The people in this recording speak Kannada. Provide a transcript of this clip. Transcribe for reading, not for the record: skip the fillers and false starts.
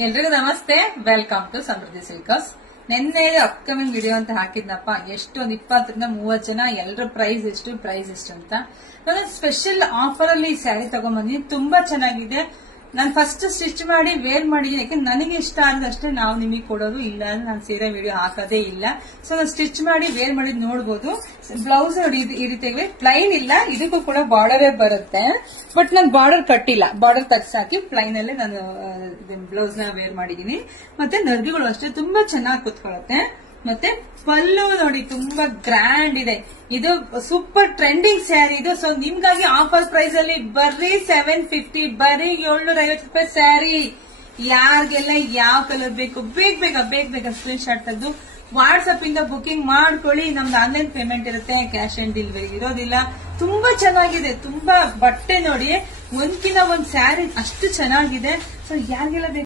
ಎಲ್ರಿಗೂ ನಮಸ್ತೆ, ವೆಲ್ಕಮ್ ಟು ಸಮೃದ್ಧಿ ಸಿಲ್ಕರ್ಸ್. ನಿನ್ನೆ ಅಪ್ಕಮಿಂಗ್ ವಿಡಿಯೋ ಅಂತ ಹಾಕಿದ್ನಪ್ಪ. ಎಷ್ಟೊಂದು 20 ರಿಂದ 30 ಜನ ಎಲ್ಲರ ಪ್ರೈಸ್ ಎಷ್ಟು ಅಂತ. ನಾನು ಸ್ಪೆಷಲ್ ಆಫರ್ ಅಲ್ಲಿ ಈ ಸ್ಯಾರಿ ತಗೊಂಡ್ಬಂದಿದ್ದೀನಿ. ತುಂಬಾ ಚೆನ್ನಾಗಿದೆ. ನಾನು ಫಸ್ಟ್ ಸ್ಟಿಚ್ ಮಾಡಿ ವೇರ್ ಮಾಡಿದ್ದೀನಿ. ಯಾಕಂದ್ರೆ ನನಗೆ ಇಷ್ಟ ಆದಷ್ಟೇ ನಾವು ನಿಮಗೆ ಕೊಡೋದು, ಇಲ್ಲ ಅಂದ್ರೆ ನಾನು ಸೀರೆ ವಿಡಿಯೋ ಹಾಕೋದೇ ಇಲ್ಲ. ಸೊ ನಾನು ಸ್ಟಿಚ್ ಮಾಡಿ ವೇರ್ ಮಾಡಿದ್ ನೋಡಬಹುದು. ಬ್ಲೌಸ್ ನೋಡಿ ಈ ರೀತಿ ಪ್ಲೈನ್ ಇಲ್ಲ, ಇದಕ್ಕೂ ಕೂಡ ಬಾರ್ಡರೇ ಬರುತ್ತೆ. ಬಟ್ ನಾನು ಬಾರ್ಡರ್ ಕಟ್ಟಿಲ್ಲ, ಬಾರ್ಡರ್ ತೆಗ್ಸಾಕಿ ಪ್ಲೈನ್ ಅಲ್ಲೇ ನಾನು ಬ್ಲೌಸ್ ನ ವೇರ್ ಮಾಡಿದೀನಿ. ಮತ್ತೆ ನರ್ಗಿಗಳು ಅಷ್ಟೇ ತುಂಬಾ ಚೆನ್ನಾಗಿ ಕುತ್ಕೊಳ್ಳುತ್ತೆ. ಮತ್ತೆ ಪಲ್ಲು ನೋಡಿ ತುಂಬಾ ಗ್ರ್ಯಾಂಡ್ ಇದೆ. ಇದು ಸೂಪರ್ ಟ್ರೆಂಡಿಂಗ್ ಸ್ಯಾರಿ ಇದು. ಸೊ ನಿಮ್ಗಾಗಿ ಆಫರ್ ಪ್ರೈಸ್ ಅಲ್ಲಿ ಬರ್ರಿ 750, ಬರೀ 750 ರೂಪಾಯಿ ಸ್ಯಾರಿ. ಯಾರಿಗೆಲ್ಲ ಯಾವ ಕಲರ್ ಬೇಕು ಬೇಗ ಸ್ಕ್ರೀನ್ ಶಾಟ್ ತೆಗೆದು ವಾಟ್ಸ್ಆಪ್ ಇಂದ ಬುಕಿಂಗ್ ಮಾಡ್ಕೊಳ್ಳಿ. ನಮ್ದು ಆನ್ಲೈನ್ ಪೇಮೆಂಟ್ ಇರುತ್ತೆ, ಕ್ಯಾಶ್ ಆನ್ ಡೆಲಿವರಿ ಇರೋದಿಲ್ಲ. ತುಂಬಾ ಚೆನ್ನಾಗಿದೆ. ತುಂಬಾ ಬಟ್ಟೆ ನೋಡಿ ಒಂದ್ಕಿಂತ ಒಂದ್ ಸ್ಯಾರಿ ಅಷ್ಟು ಚೆನ್ನಾಗಿದೆ. ಸೊ ಯಾರಿಗೆಲ್ಲ